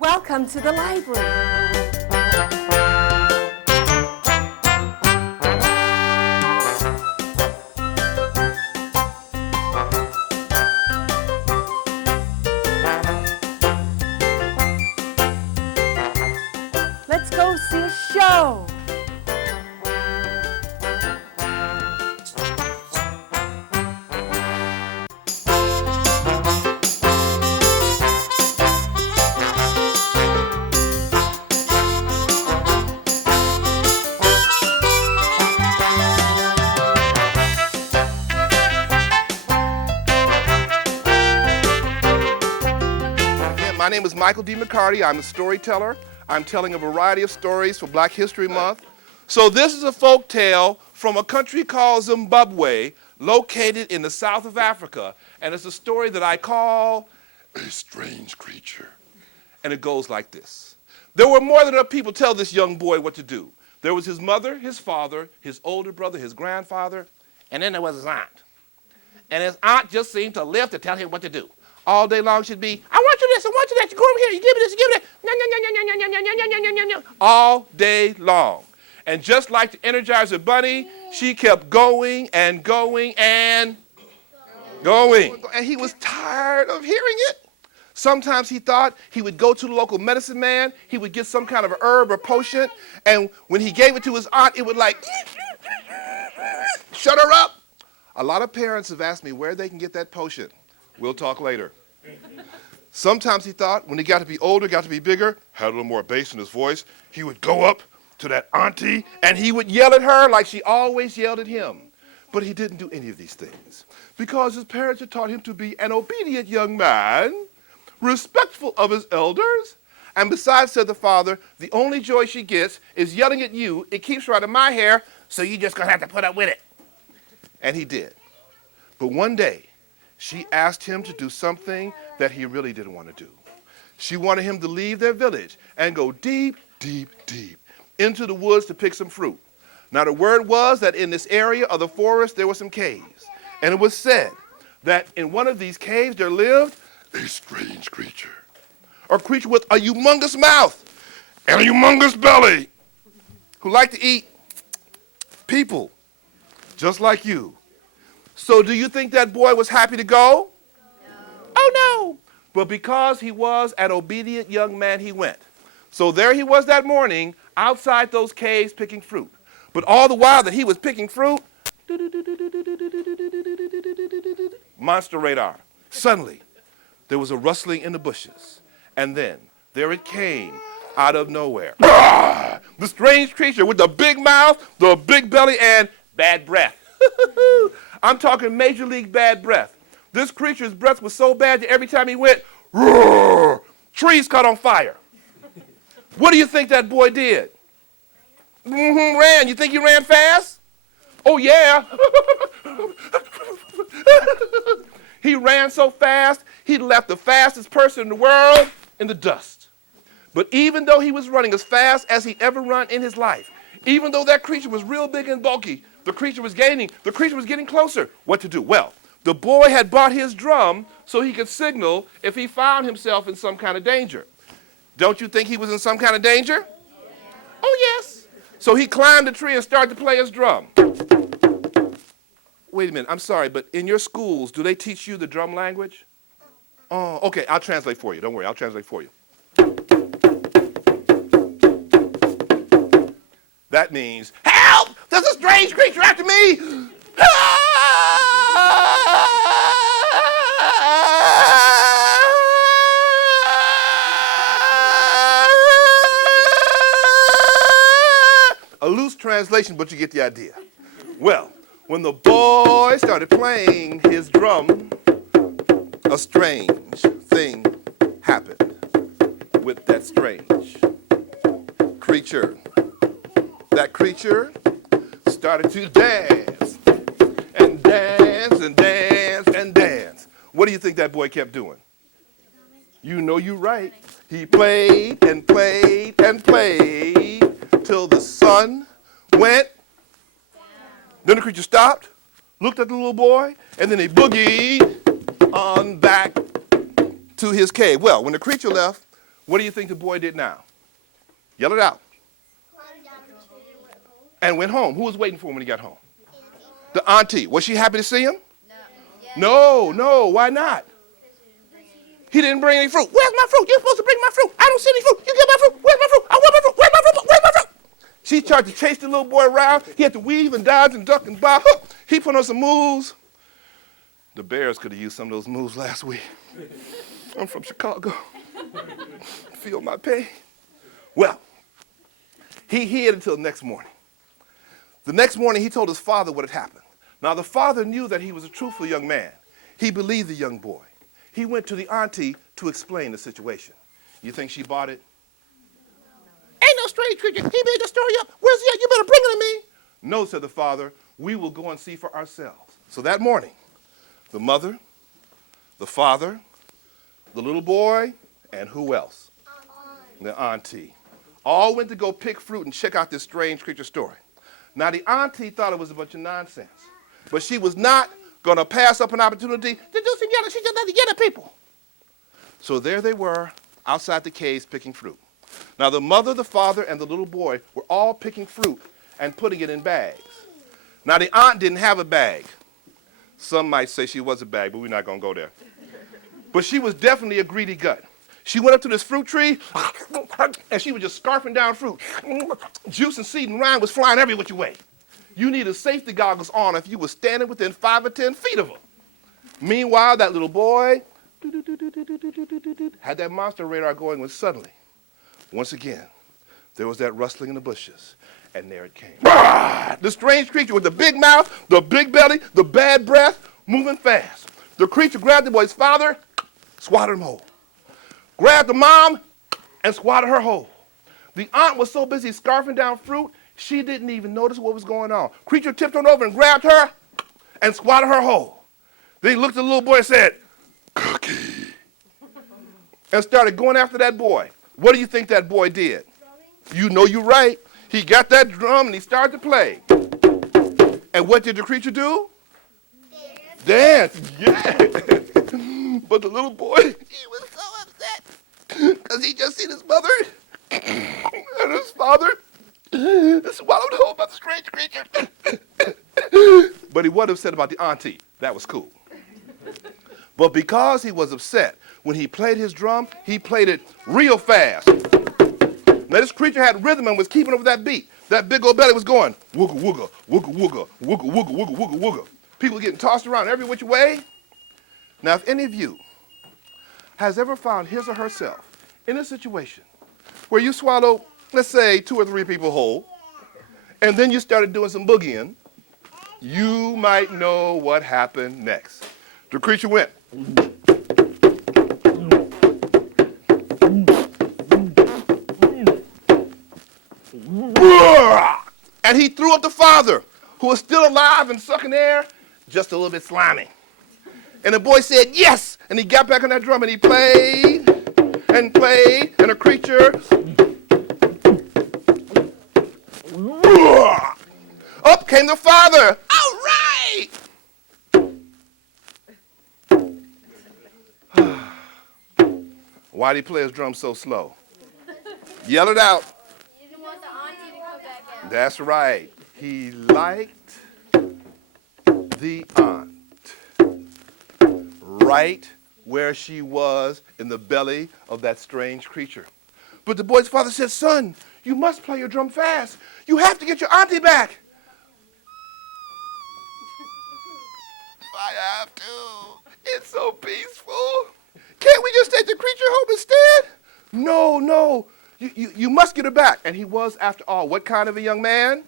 Welcome to the library. Let's go see a show. My name is Michael D. McCarty. I'm a storyteller. I'm telling a variety of stories for Black History Month. So this is a folk tale from a country called Zimbabwe, located in the south of Africa. And it's a story that I call A Strange Creature. And it goes like this. There were more than enough people to tell this young boy what to do. There was his mother, his father, his older brother, his grandfather, and then there was his aunt. And his aunt just seemed to live to tell him what to do. All day long she'd be, I want you this, I want you that, you go over here, you give me this, you give me that, no, no, no, no, no, no, no, no, no, no, no, no, all day long. And just like the Energizer Bunny, she kept going and going and going. And he was tired of hearing it. Sometimes he thought he would go to the local medicine man, he would get some kind of a herb or potion, and when he gave it to his aunt, it would like, shut her up. A lot of parents have asked me where they can get that potion. We'll talk later. Sometimes he thought when he got to be older, got to be bigger, had a little more bass in his voice, he would go up to that auntie and he would yell at her like she always yelled at him. But he didn't do any of these things because his parents had taught him to be an obedient young man, respectful of his elders, and besides, said the father, the only joy she gets is yelling at you. It keeps her out of my hair, so you just gonna have to put up with it. And he did. But one day, she asked him to do something that he really didn't want to do. She wanted him to leave their village and go deep, deep, deep into the woods to pick some fruit. Now the word was that in this area of the forest there were some caves. And it was said that in one of these caves there lived a strange creature. A creature with a humongous mouth and a humongous belly who liked to eat people just like you. So do you think that boy was happy to go? No. Oh, no. But because he was an obedient young man, he went. So there he was that morning outside those caves picking fruit. But all the while that he was picking fruit, monster radar. Suddenly, there was a rustling in the bushes. And then there it came out of nowhere. The strange creature with the big mouth, the big belly, and bad breath. I'm talking major league bad breath. This creature's breath was so bad that every time he went, roar, trees caught on fire. What do you think that boy did? Ran. You think he ran fast? Oh, yeah. He ran so fast, he left the fastest person in the world in the dust. But even though he was running as fast as he ever run in his life, even though that creature was real big and bulky, the creature was getting closer. What to do? Well, the boy had bought his drum so he could signal if he found himself in some kind of danger. Don't you think he was in some kind of danger? Yeah. Oh, yes. So he climbed a tree and started to play his drum. Wait a minute, I'm sorry, but in your schools, do they teach you the drum language? Oh, okay, I'll translate for you. Don't worry, I'll translate for you. That means, help! There's a strange creature after me! A loose translation, but you get the idea. Well, when the boy started playing his drum, a strange thing happened with that strange creature. That creature started to dance and dance and dance and dance. What do you think that boy kept doing? You know you're right. He played and played and played till the sun went. Then the creature stopped, looked at the little boy, and then he boogied on back to his cave. Well, when the creature left, What do you think the boy did now? Yell it out. And went home. Who was waiting for him when he got home? The auntie. Was she happy to see him? No. Why not? He didn't bring any fruit. Where's my fruit? You're supposed to bring my fruit. I don't see any fruit. You get my fruit. Where's my fruit? I want my fruit. Where's my fruit? Where's my fruit? She tried to chase the little boy around. He had to weave and dodge and duck and bob. He put on some moves. The Bears could have used some of those moves last week. I'm from Chicago. Feel my pain. Well, he hid until the next morning. The next morning, he told his father what had happened. Now, the father knew that he was a truthful young man. He believed the young boy. He went to the auntie to explain the situation. You think she bought it? Ain't no strange creature. He made the story up. Where's he at? You better bring it to me. No, said the father. We will go and see for ourselves. So that morning, the mother, the father, the little boy, and who else? The auntie. All went to go pick fruit and check out this strange creature story. Now, the auntie thought it was a bunch of nonsense, but she was not going to pass up an opportunity to do some yelling. She just had to yell at people. So there they were outside the caves picking fruit. Now, the mother, the father, and the little boy were all picking fruit and putting it in bags. Now, the aunt didn't have a bag. Some might say she was a bag, but we're not going to go there. But she was definitely a greedy gut. She went up to this fruit tree, and she was just scarfing down fruit. Juice and seed and rind was flying every which way. You needed safety goggles on if you were standing within 5 or 10 feet of her. Meanwhile, that little boy had that monster radar going when suddenly, once again, there was that rustling in the bushes, and there it came. The strange creature with the big mouth, the big belly, the bad breath, moving fast. The creature grabbed the boy's father, swatted him whole. Grabbed the mom and swatted her whole. The aunt was so busy scarfing down fruit, she didn't even notice what was going on. Creature tipped on over and grabbed her and swatted her whole. Then he looked at the little boy and said, "Cookie," and started going after that boy. What do you think that boy did? You know you're right. He got that drum and he started to play. And what did the creature do? Dance. Yeah. But the little boy, he was so upset because he just seen his mother and his father swallowed whole by the strange creature. But he wasn't upset about the auntie. That was cool. But because he was upset, when he played his drum, he played it real fast. Now this creature had rhythm and was keeping up with that beat. That big old belly was going wooga wooga, wooga wooga, wooga wooga, wooga wooga, wooga. People getting tossed around every which way. Now if any of you has ever found his or herself in a situation where you swallow, let's say, 2 or 3 people whole, and then you started doing some boogieing, you might know what happened next. The creature went. And he threw up the father, who was still alive and sucking air, just a little bit slimy. And the boy said, "Yes!" And he got back on that drum and he played, and the creature, up came the father. All right! Why did he play his drum so slow? Yell it out. He didn't want the auntie to come back out. That's right. He liked the aunt right where she was in the belly of that strange creature. But the boy's father said, "Son, you must play your drum fast. You have to get your auntie back." I have to. It's so peaceful. Can't we just take the creature home instead? No. You must get her back. And he was, after all, what kind of a young man?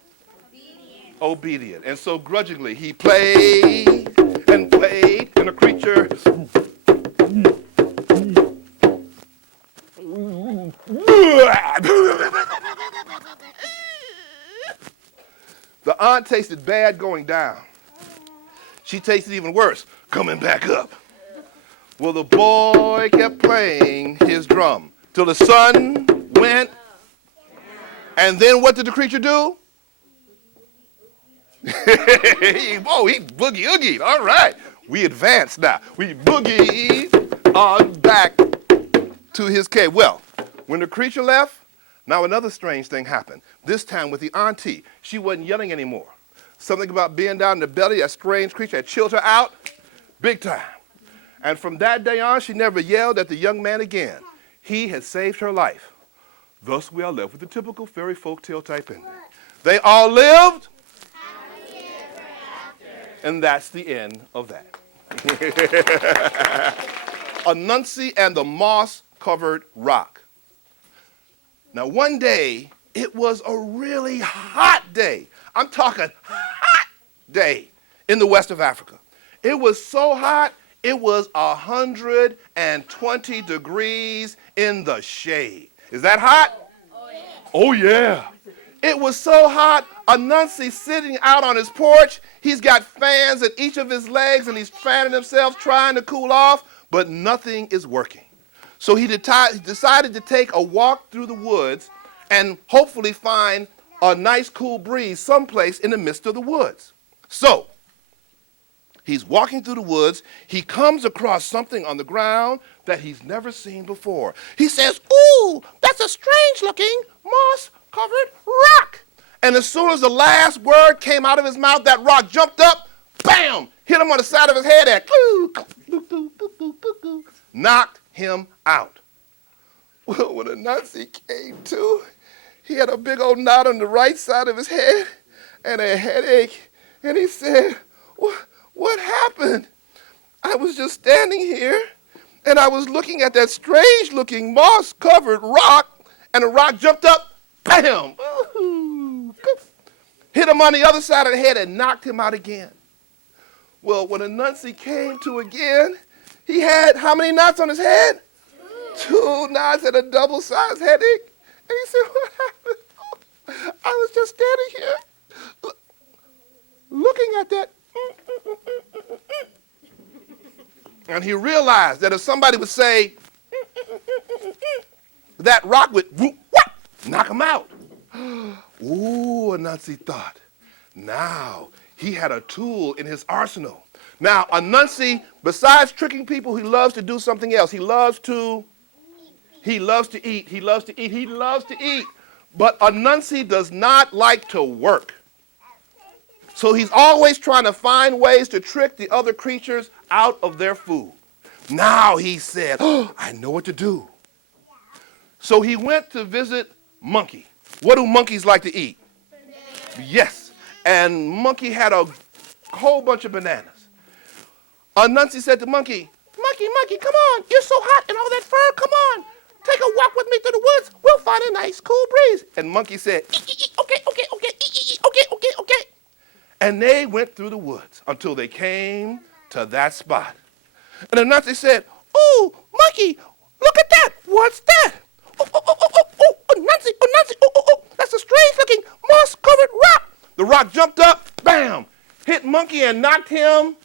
Obedient. And so grudgingly, he played, and the creature the aunt tasted bad going down. She tasted even worse coming back up. Well, the boy kept playing his drum till the sun went. And then what did the creature do? He boogie oogied. All right. We advanced now. We boogied on back to his cave. Well, When the creature left, now another strange thing happened, this time with the auntie. She wasn't yelling anymore. Something about being down in the belly, that strange creature had chilled her out big time. And from that day on, she never yelled at the young man again. He had saved her life. Thus we are left with the typical fairy folk tale type ending. They all lived, and that's the end of that. Anansi and the moss-covered rock. Now one day, it was a really hot day. I'm talking hot day in the west of Africa. It was so hot, it was 120 degrees in the shade. Is that hot? Oh yeah. It was so hot, Anansi sitting out on his porch. He's got fans at each of his legs and he's fanning himself, trying to cool off, but nothing is working. So he decided to take a walk through the woods and hopefully find a nice cool breeze someplace in the midst of the woods. So he's walking through the woods. He comes across something on the ground that he's never seen before. He says, "Ooh, that's a strange-looking moss-covered rock." And as soon as the last word came out of his mouth, that rock jumped up, bam, hit him on the side of his head and knocked him out. Well, when Anansi came to, he had a big old knot on the right side of his head and a headache. And he said, "What happened? I was just standing here and I was looking at that strange-looking moss-covered rock, and the rock jumped up, bam, hit him on the other side of the head and knocked him out again." Well, when Anansi came to again, he had how many knots on his head? Two knots and a double-sized headache. And he said, "What happened? I was just standing here looking at that." And he realized that if somebody would say, that rock would knock him out. Ooh, Anansi thought. Now he had a tool in his arsenal. Now Anansi, besides tricking people, he loves to do something else. He loves to eat. But Anansi does not like to work. So he's always trying to find ways to trick the other creatures out of their food. Now he said, "Oh, I know what to do." So he went to visit Monkey. What do monkeys like to eat? Bananas. Yes. And Monkey had a whole bunch of bananas. Anansi said to Monkey, Monkey, come on. You're so hot in all that fur. Come on. Take a walk with me through the woods. We'll find a nice cool breeze. And Monkey said, okay. And they went through the woods until they came to that spot. And Anansi said, "Oh, Monkey, look at that. What's that? Oh, Anansi, that's a strange-looking moss-covered rock." The rock jumped up, bam, hit Monkey and knocked him.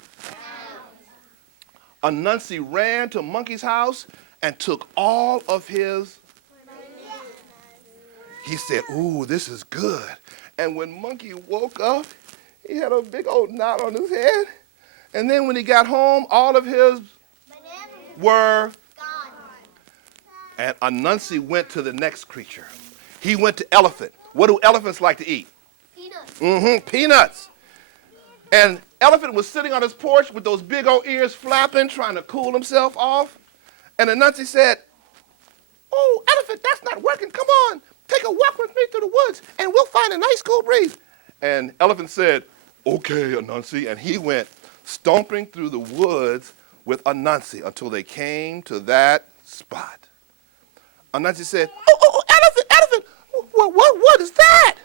Anansi ran to Monkey's house and took all of his. He said, "Ooh, this is good." And when Monkey woke up, he had a big old knot on his head. And then when he got home, all of his were gone. And Anansi went to the next creature. He went to elephant. What do elephants like to eat? Peanuts. Peanuts. And elephant was sitting on his porch with those big old ears flapping, trying to cool himself off. And Anansi said, "Oh, elephant, that's not working. Come on, take a walk with me through the woods, and we'll find a nice cool breeze." And elephant said, "Okay, Anansi." And he went stomping through the woods with Anansi until they came to that spot. Anansi said, "Oh, elephant, what is that?"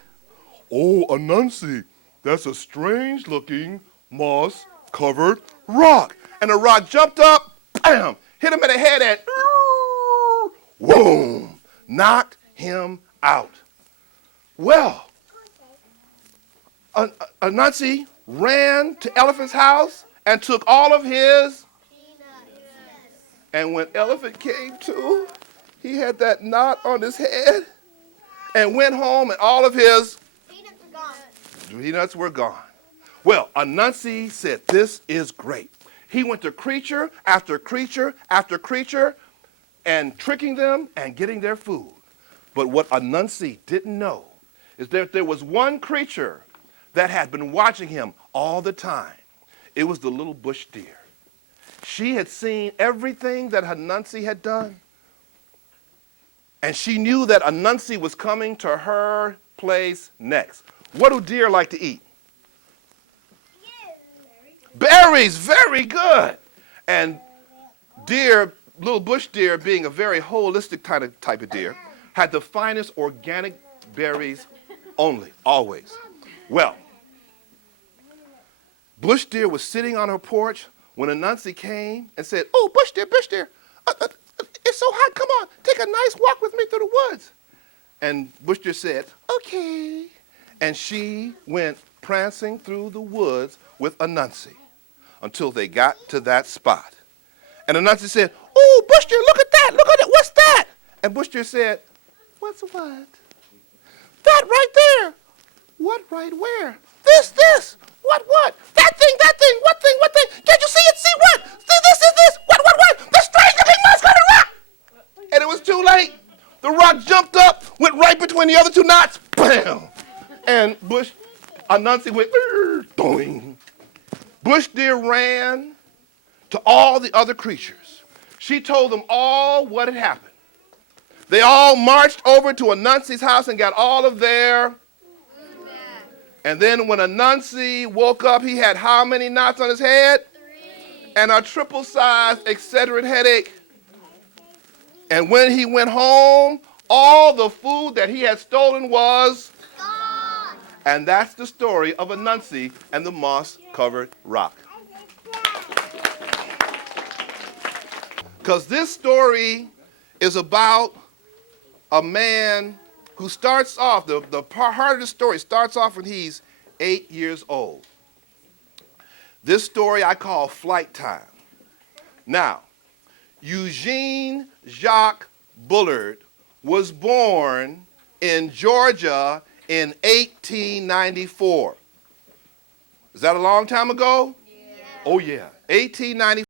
"Oh, Anansi, that's a strange-looking moss-covered rock." And the rock jumped up, bam, hit him in the head and boom, knocked him out. Well, Anansi ran to Elephant's house and took all of his. And when Elephant came to, he had that knot on his head and went home and all of his peanuts were gone. Well, Anansi said, "This is great." He went to creature after creature after creature, and tricking them and getting their food. But what Anansi didn't know is that there was one creature that had been watching him all the time. It was the little bush deer. She had seen everything that Anansi had done, and she knew that Anansi was coming to her place next. What do deer like to eat? Berries, very good. And deer, little bush deer, being a very holistic type of deer, had the finest organic berries only, always. Well, bush deer was sitting on her porch when Anansi came and said, "Oh, bush deer, it's so hot, come on, take a nice walk with me through the woods." And bush deer said, "Okay." And she went prancing through the woods with Anansi until they got to that spot. And Anansi said, "Oh, bush deer, look at it, what's that?" And bush deer said, "What's what?" "That right there." "What right where?" This. What? That thing, what thing? Can't you see it? See what? This, what? The strange looking moss-covered rock! And it was too late. The rock jumped up, went right between the other two knots, bam! And Anansi went, doing. Bush deer ran to all the other creatures. She told them all what had happened. They all marched over to Anansi's house and got all of their. And then when Anansi woke up, he had how many knots on his head? 3. And a triple-sized Excedrin headache. And when he went home, all the food that he had stolen was gone. And that's the story of Anansi and the moss-covered rock. Because this story is about a man who starts off, the heart of the story starts off when he's 8 years old. This story I call Flight Time. Now, Eugene Jacques Bullard was born in Georgia in 1894. Is that a long time ago? Yeah. Oh, yeah. 1894.